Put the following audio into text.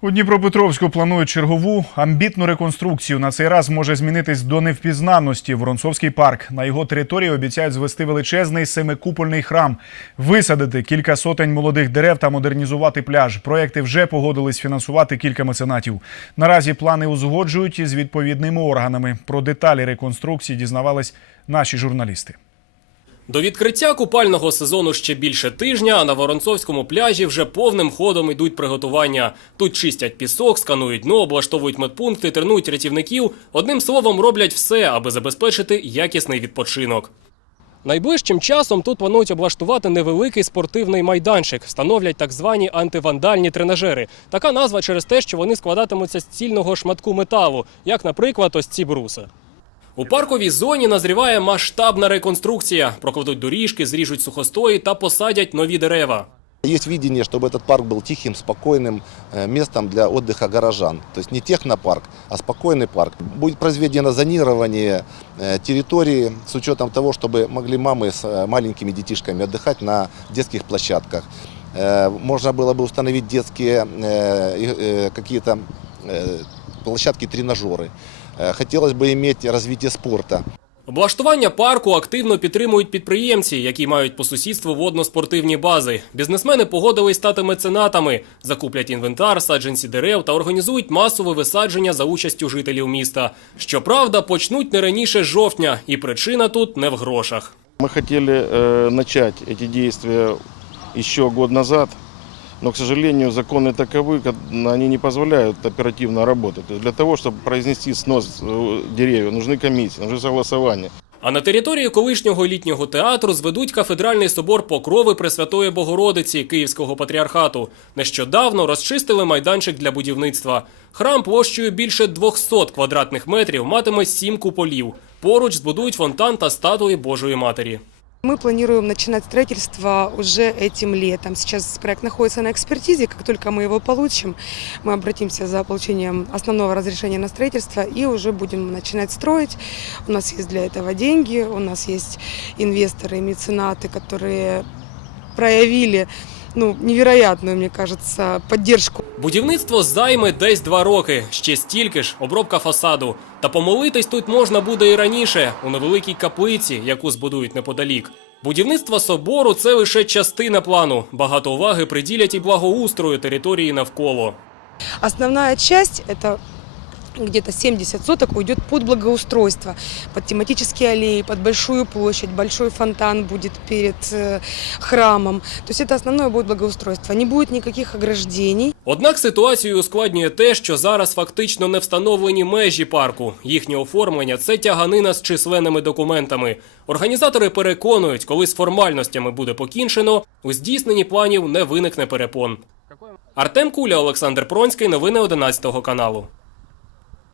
У Дніпропетровську планують чергову амбітну реконструкцію. На цей раз може змінитись до невпізнаності Воронцовський парк. На його території обіцяють звести величезний семикупольний храм, висадити кілька сотень молодих дерев та модернізувати пляж. Проекти вже погодились фінансувати кілька меценатів. Наразі плани узгоджують із відповідними органами. Про деталі реконструкції дізнавались наші журналісти. До відкриття купального сезону ще більше тижня, а на Воронцовському пляжі вже повним ходом йдуть приготування. Тут чистять пісок, сканують дно, облаштовують медпункти, тренують рятівників. Одним словом, роблять все, аби забезпечити якісний відпочинок. Найближчим часом тут планують облаштувати невеликий спортивний майданчик, встановлять так звані антивандальні тренажери. Така назва через те, що вони складатимуться з цільного шматку металу, як, наприклад, ось ці бруси. У парковій зоні назріває масштабна реконструкція. Прокладуть доріжки, зріжуть сухостої та посадять нові дерева. Есть видение, чтобы этот парк был тихим, спокойным э, местом для отдыха горожан. То есть не технопарк, а спокойный парк. Будет произведено зонирование э, территории с учетом того, чтобы могли мамы с э, маленькими детишками отдыхать на детских площадках. Э, Можно было бы установить детские э, и- э, какие-то э, площадки-тренажеры. Э, Хотелось бы иметь развитие спорта. Облаштування парку активно підтримують підприємці, які мають по сусідству водно-спортивні бази. Бізнесмени погодились стати меценатами, закуплять інвентар, саджанці дерев та організують масове висадження за участю жителів міста. Щоправда, почнуть не раніше жовтня, і причина тут не в грошах. Мы хотели э, начать эти действия еще год назад, но, к сожалению, законы таковы, ко- они не позволяют оперативно работать. То есть Для того, чтобы произнести снос э, деревьев, нужны комиссии, нужны согласования. А на території колишнього літнього театру зведуть кафедральний собор Покрови Пресвятої Богородиці Київського патріархату. Нещодавно розчистили майданчик для будівництва. Храм площею більше 200 квадратних метрів матиме сім куполів. Поруч збудують фонтан та статуї Божої Матері. Мы планируем начинать строительство уже этим летом. Сейчас проект находится на экспертизе. Как только мы его получим, мы обратимся за получением основного разрешения на строительство и уже будем начинать строить. У нас есть для этого деньги, у нас есть инвесторы, меценаты, которые проявили ну, невероятную, мне кажется, поддержку Будівництво займе десь два роки, ще стільки ж обробка фасаду. Та помолитись тут можна буде і раніше, у невеликій каплиці, яку збудують неподалік. Будівництво собору це лише частина плану. Багато уваги приділять і благоустрою території навколо. Основная часть – это где-то 70 соток уйдет под благоустройство, под тематические аллеи, под большую площадь, большой фонтан будет перед э, храмом. То есть это основное будет благоустройство. Не будет никаких ограждений. Однак ситуацію ускладнює те, що зараз фактично не встановлені межі парку. Їхнє оформлення це тяганина з численними документами. Організатори переконують, коли з формальностями буде покінчено, у здійсненні планів не виникне перепон. Артем Куля, Олександр Пронський, новини 11 каналу.